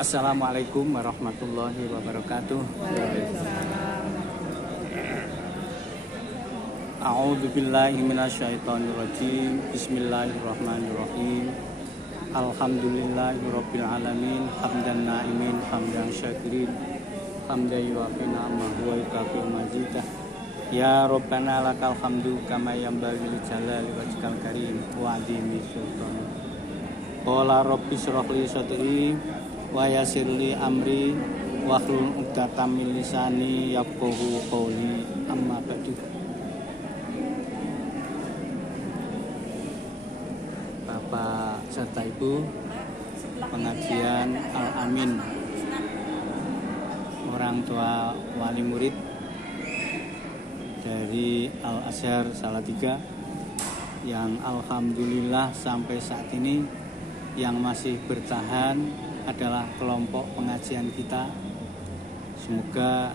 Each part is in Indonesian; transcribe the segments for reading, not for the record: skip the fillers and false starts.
Assalamualaikum warahmatullahi wabarakatuh. A'udzu billahi minasyaitonir rajim. Bismillahirrahmanirrahim. Alhamdulillahirabbil alamin, hamdan na'imin, hamdan syakirin, hamdan yuwafi ni'amahu wa yukafi majidah. Ya Rabbana lakal hamdu kama yanbaghi li jalali wajhikal karim wa 'azimi sultanik. Qala rabbi shrah li sadri wa yassir li amri wahlul 'uqdatam min lisani yafqahu qawli. Amma ba'du. Bapak serta Ibu pengajian Al-Amin, orang tua wali murid dari Al-Azhar Salatiga, yang alhamdulillah sampai saat ini yang masih bertahan adalah kelompok pengajian kita. Semoga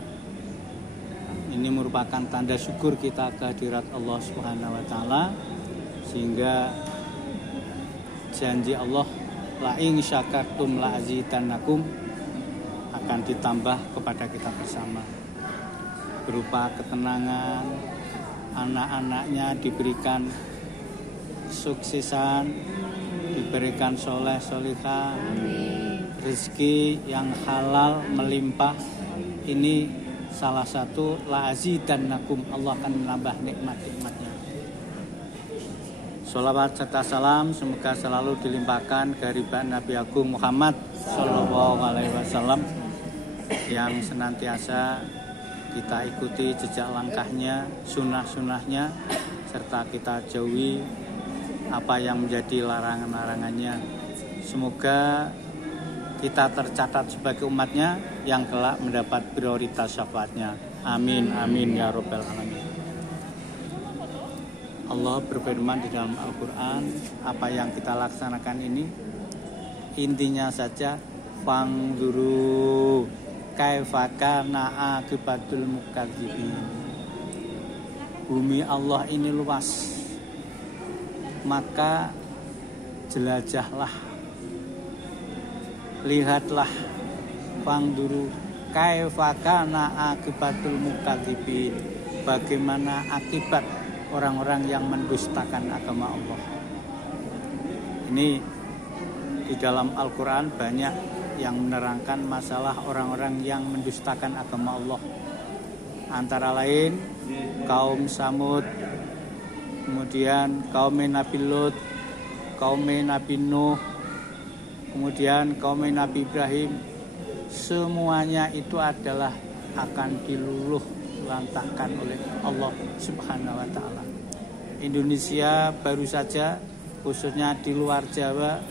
ini merupakan tanda syukur kita kehadirat Allah Subhanahu wa taala, sehingga janji Allah la in syakartum la azidannakum akan ditambah kepada kita bersama, berupa ketenangan, anak-anaknya diberikan kesuksesan, diberikan soleh solihah, rezeki yang halal melimpah. Ini salah satu la azidannakum, Allah akan menambah nikmat-nikmatnya. Sholawat serta salam semoga selalu dilimpahkan kehadirat Nabi Agung Muhammad Sallallahu Alaihi Wasallam, yang senantiasa kita ikuti jejak langkahnya, sunnah-sunnahnya, serta kita jauhi apa yang menjadi larangan-larangannya. Semoga kita tercatat sebagai umatnya yang kelak mendapat prioritas syafaatnya. Amin, amin ya rabbal alamin. Allah berfirman di dalam Al-Quran, apa yang kita laksanakan ini intinya saja fangzuru kaifa kana akibatul mukadzibin. Bumi Allah ini luas, maka jelajahlah, lihatlah, fangzuru kaifa kana akibatul mukadzibin, bagaimana akibat orang-orang yang mendustakan agama Allah. Ini di dalam Al-Quran banyak yang menerangkan masalah orang-orang yang mendustakan agama Allah. Antara lain kaum Samud, kemudian kaum Nabi Lut, kaum Nabi Nuh, kemudian kaum Nabi Ibrahim. Semuanya itu adalah akan diluluh lantakkan oleh Allah Subhanahu wa taala. Indonesia baru saja, khususnya di luar Jawa,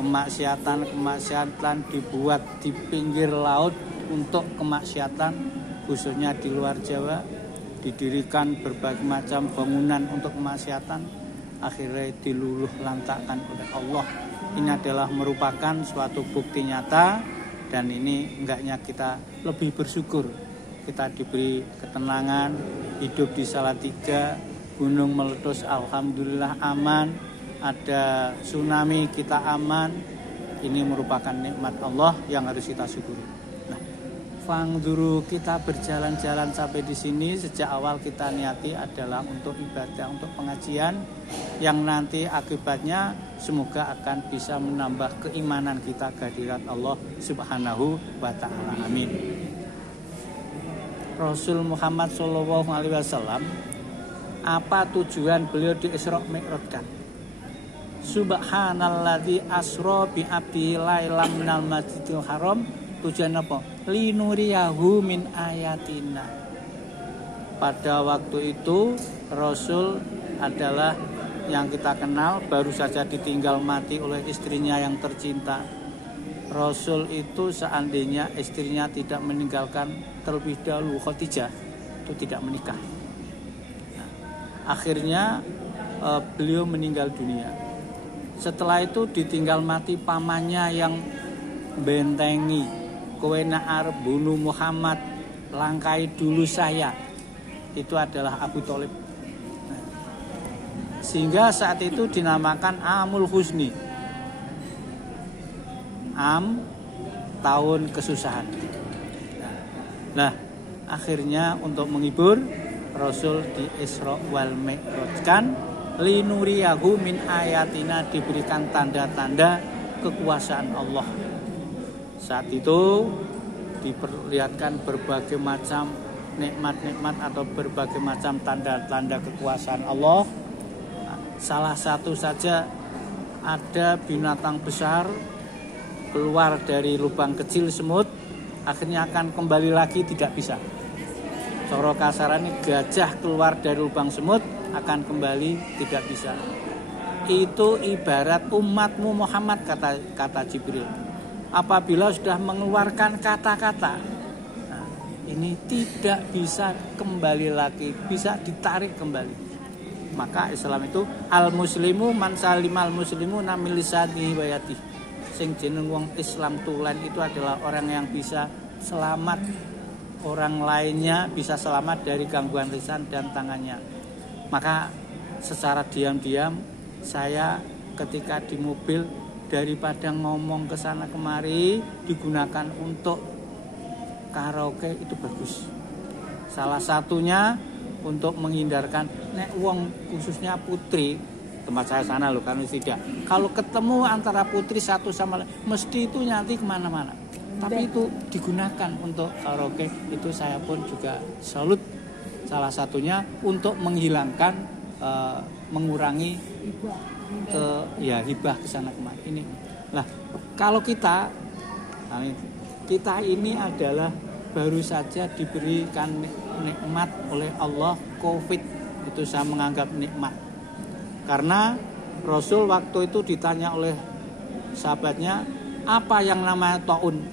kemaksiatan dibuat di pinggir laut untuk kemaksiatan, khususnya di luar Jawa, didirikan berbagai macam bangunan untuk kemaksiatan, akhirnya diluluh lantakkan oleh Allah. Ini adalah merupakan suatu bukti nyata, dan ini hendaknya kita lebih bersyukur. Kita diberi ketenangan, hidup di Salatiga, gunung meletus alhamdulillah aman, ada tsunami kita aman. Ini merupakan nikmat Allah yang harus kita syukuri. Nah, fangduru, kita berjalan-jalan sampai di sini, sejak awal kita niati adalah untuk ibadah, untuk pengajian, yang nanti akibatnya semoga akan bisa menambah keimanan kita kehadirat Allah Subhanahu wa taala. Amin. Rasul Muhammad Sallallahu Alaihi Wasallam, apa tujuan beliau di Isra Mi'rajkan? Subhanalladzi asra bi abdihi lailam minal masjidil haram. Tujuan apa? Linuriyahu min ayatina. Pada waktu itu Rasul adalah yang kita kenal, baru saja ditinggal mati oleh istrinya yang tercinta. Rasul itu seandainya istrinya tidak meninggalkan terlebih dahulu, Khadijah, itu tidak menikah. Nah, akhirnya beliau meninggal dunia. Setelah itu ditinggal mati pamannya yang bentengi, kowe nak arep bunuh Muhammad, langkai dulu saya. Itu adalah Abu Thalib. Nah, sehingga saat itu dinamakan Amul Husni. tahun kesusahan. Nah, akhirnya untuk menghibur Rasul di Isra wal Mi'rajkan, linuriyahu min ayatina, diberikan tanda-tanda kekuasaan Allah. Saat itu diperlihatkan berbagai macam nikmat-nikmat atau berbagai macam tanda-tanda kekuasaan Allah. Salah satu saja, ada binatang besar keluar dari lubang kecil semut, akhirnya akan kembali lagi tidak bisa. Coro kasarannya, gajah keluar dari lubang semut akan kembali tidak bisa. Itu ibarat umatmu Muhammad, kata Jibril. Apabila sudah mengeluarkan kata-kata, nah, ini tidak bisa kembali lagi, bisa ditarik kembali. Maka Islam itu al-muslimu man salimal muslimu min lisanihi wa yadihi. Sing jeneng wong Islam tulen itu adalah orang yang bisa selamat, orang lainnya bisa selamat dari gangguan lisan dan tangannya. Maka secara diam-diam saya ketika di mobil, daripada ngomong ke sana kemari digunakan untuk karaoke, itu bagus. Salah satunya untuk menghindarkan nek wong, khususnya putri, tempat saya sana loh, karena tidak. Kalau ketemu antara putri satu sama lain, mesti itu nanti kemana-mana. Tapi itu digunakan untuk karaoke, itu saya pun juga salut. Salah satunya untuk menghilangkan, mengurangi hibah ke sana kemari. Ini lah, kalau kita ini adalah baru saja diberikan nikmat oleh Allah, COVID itu saya menganggap nikmat. Karena Rasul waktu itu ditanya oleh sahabatnya, apa yang namanya taun?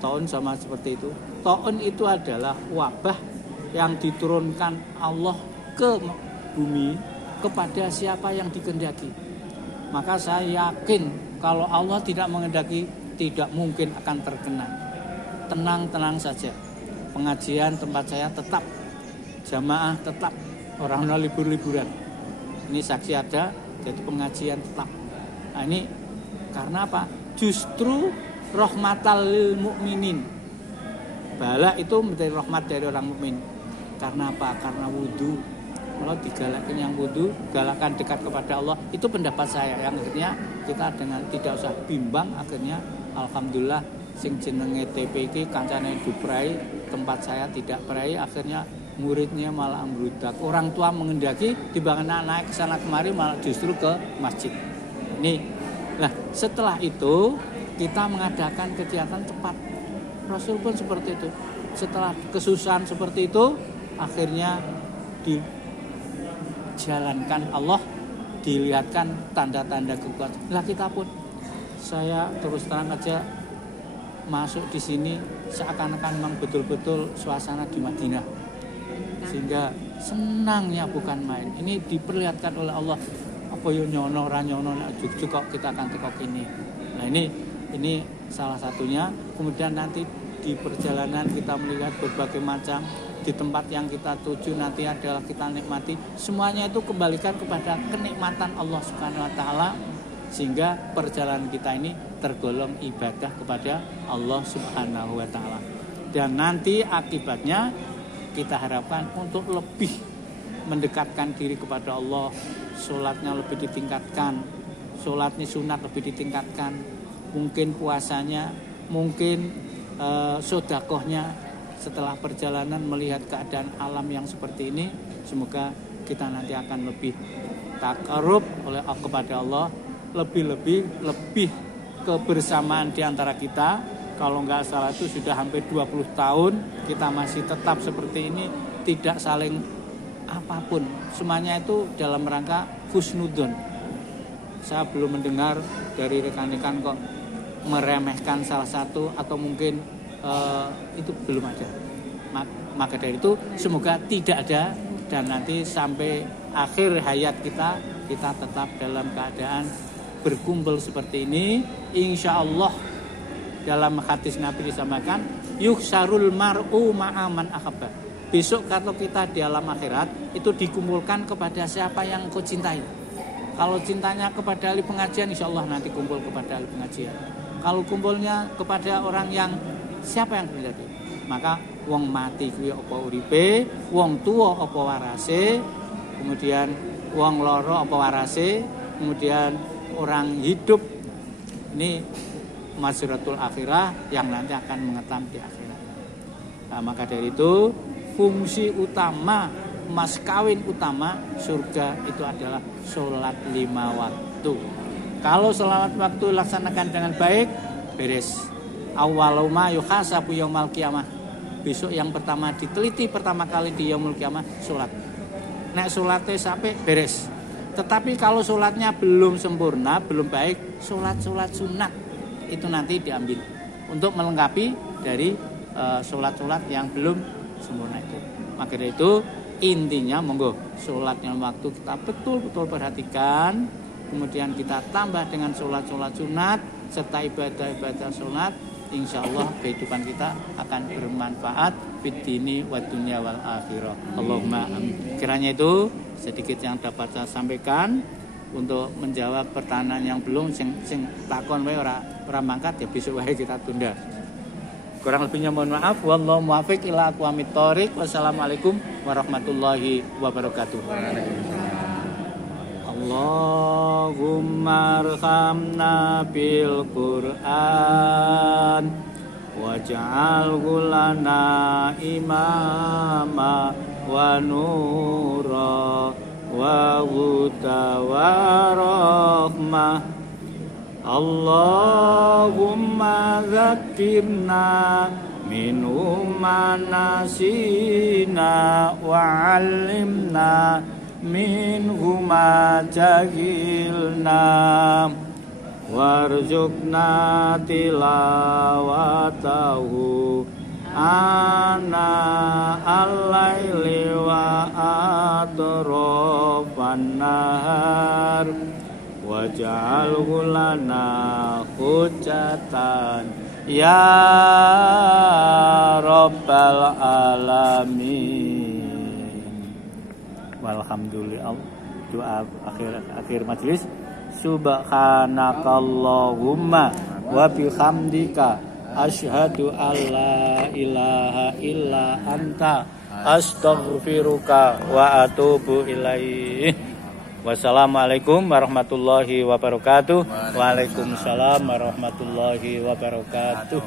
Taun sama seperti itu. Taun itu adalah wabah yang diturunkan Allah ke bumi kepada siapa yang dikehendaki. Maka saya yakin kalau Allah tidak menghendaki, tidak mungkin akan terkena. Tenang-tenang saja. Pengajian tempat saya tetap, jamaah tetap, orang libur-liburan. Ini saksi ada, jadi pengajian tetap. Nah ini karena apa? Justru rahmatal lil mukminin. Bala itu menjadi rahmat dari orang mukmin. Karena apa? Karena wudu. Kalau digalakan yang wudu, galakan dekat kepada Allah, itu pendapat saya. Yang akhirnya kita dengan tidak usah bimbang, akhirnya alhamdulillah sing jenenge TPK kancane duprai, tempat saya tidak prai, akhirnya muridnya malah ambrudak. Orang tua mengendaki dibangun naik ke sana kemari, malah justru ke masjid. Ini. Nah, setelah itu kita mengadakan kegiatan cepat. Rasul pun seperti itu. Setelah kesusahan seperti itu, akhirnya dijalankan Allah, dilihatkan tanda-tanda kekuatan. Lah kita pun, saya terus terang aja masuk di sini seakan-akan memang betul-betul suasana di Madinah, sehingga senangnya bukan main. Ini diperlihatkan oleh Allah, apa yo nyono ra nyono nek jujuk kok kita akan tekok ini. Nah ini salah satunya. Kemudian nanti di perjalanan kita melihat berbagai macam, di tempat yang kita tuju nanti adalah kita nikmati, semuanya itu kembalikan kepada kenikmatan Allah Subhanahu wa taala, sehingga perjalanan kita ini tergolong ibadah kepada Allah Subhanahu wa taala. Dan nanti akibatnya kita harapkan untuk lebih mendekatkan diri kepada Allah, sholatnya lebih ditingkatkan, sholatnya sunat lebih ditingkatkan, mungkin puasanya, mungkin sodakohnya setelah perjalanan melihat keadaan alam yang seperti ini. Semoga kita nanti akan lebih takarub oleh kepada Allah, lebih kebersamaan di antara kita. Kalau nggak salah itu sudah hampir 20 tahun kita masih tetap seperti ini, tidak saling apapun, semuanya itu dalam rangka husnudon. Saya belum mendengar dari rekan-rekan kok meremehkan salah satu, atau mungkin itu belum ada. Maka dari itu semoga tidak ada, dan nanti sampai akhir hayat kita tetap dalam keadaan berkumpul seperti ini. Insya Allah dalam hadis Nabi disampaikan, yuhsarul mar'u ma'aman ahabba. Besok kalau kita di alam akhirat itu dikumpulkan kepada siapa yang kau cintai. Kalau cintanya kepada ahli pengajian, insya Allah nanti kumpul kepada ahli pengajian. Kalau kumpulnya kepada orang yang siapa yang terjadi? Maka wong mati kuwi apa uripe, wong tua apa warase, kemudian wong loro apa warase, kemudian orang hidup. Ini mazratul akhirah yang nanti akan mengetam di akhirat. Nah, maka dari itu fungsi utama mas kawin utama surga itu adalah sholat 5 waktu. Kalau sholat waktu laksanakan dengan baik, beres. Awwaluma yuhasabu yaumal qiyamah. Besok yang pertama diteliti pertama kali di yaumul qiyamah sholat. Nek sholatnya sampai beres. Tetapi kalau sholatnya belum sempurna, belum baik, sholat sunat itu nanti diambil untuk melengkapi dari sholat yang belum sempurna itu. Maka dari itu intinya monggo sholatnya waktu kita betul-betul perhatikan, kemudian kita tambah dengan sholat sunat serta ibadah sholat. Insya Allah kehidupan kita akan bermanfaat fid dini wa dunya wal akhirah. Allahumma amin. Kiranya itu sedikit yang dapat saya sampaikan untuk menjawab pertanyaan yang belum sing takon wae ora mangkat ya besok wae kita tunda. Kurang lebihnya mohon maaf. Wallahu muwaffiq ila aqwamit thoriq. Wassalamualaikum warahmatullahi wabarakatuh. Allahumma arhamna bil Qur'an waj'alhu lana imama wa nura wa huda wa rahmah. Allahumma dzakirna minhu ma nasina wa 'allimna minhu ma jahilna warzuqna tilawatahu ana al-laili wa atrafan nahar waj'alhu lana hujjatan ya rabbal alamin. Walhamdulillah. Doa akhir majelis. Subhanakallahumma wa bihamdika asyhadu alla ilaha illa anta astaghfiruka wa atubu ilaih. Wassalamualaikum warahmatullahi wabarakatuh. Waalaikumsalam warahmatullahi wabarakatuh.